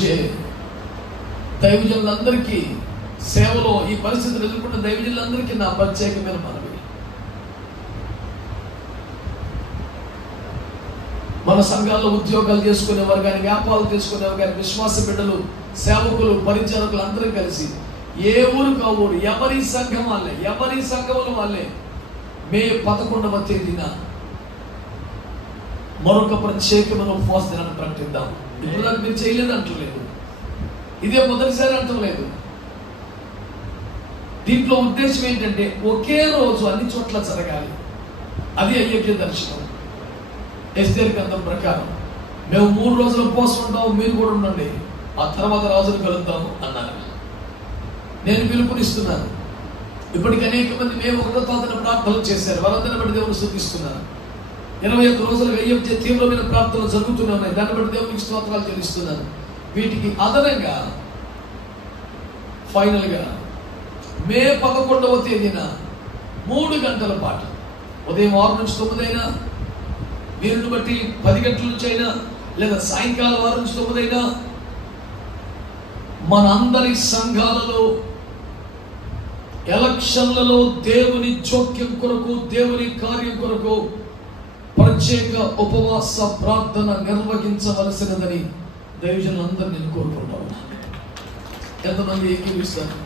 వచ్చే దైవజనులందరికీ సేవలో ఈ పరిస్థితులు ఎదుర్కొన్న దైవజనులందరికీ నా ప్రత్యేకమైన మనవి. మన సంఘాల్లో ఉద్యోగాలు చేసుకునేవారు కానీ, వ్యాపారాలు చేసుకునేవారు కానీ, విశ్వాస బిడ్డలు, సేవకులు, పరిచారకులు అందరూ కలిసి ఏ ఊరు కా ఊరు ఎవరి సంఘం వాళ్ళే మే 11వ తేదీన మరొక ప్రత్యేకమైన ఉపవాస దినాన్ని ప్రకటిద్దాం. ఇప్పుడు దాకా మీరు చేయలేదు అంటలేదు, ఇదే మొదటిసారి అంటలేదు. దీంట్లో ఉద్దేశం ఏంటంటే ఒకే రోజు అన్ని చోట్ల జరగాలి. అది అయ్యే దర్శనం. ఎస్తేరు గ్రంథం ప్రకారం మేము 3 రోజులు ఉపవాసం ఉంటాము, మీరు కూడా ఉండండి, ఆ తర్వాత రాజును కలుద్దాము అన్నారు. నేను పిలుపునిస్తున్నాను. ఇప్పటికి అనేక మంది మేము 1వ తారీఖున ప్రార్థనలు చేశారు, వారందరిని బట్టి దేవుని స్తుతిస్తున్నాను. 21 రోజులుగా అయ్యే తీవ్రమైన ప్రార్థనలు జరుగుతూనే ఉన్నాయి. దాన్ని బట్టి దేవునికి స్తోత్రాలు చెల్లిస్తున్నాను. వీటికి అదనంగా ఫైనల్గా మే 11వ తేదీన 3 గంటల పాటు ఉదయం 6 నుంచి 9 అయినా, వీరిని బట్టి 10 గంటల నుంచి అయినా, లేదా సాయంకాలం 6 నుంచి 9 అయినా, మన అందరి సంఘాలలో ఎలక్షన్లలో దేవుని జోక్యం కొరకు, దేవుని కార్యం కొరకు ప్రత్యేక ఉపవాస ప్రార్థన నిర్వహించవలసినదని దైవజనులందరూ నేను కోరుకుంటా ఉన్నాను. ఎంతమంది ఏకీవిస్తారు?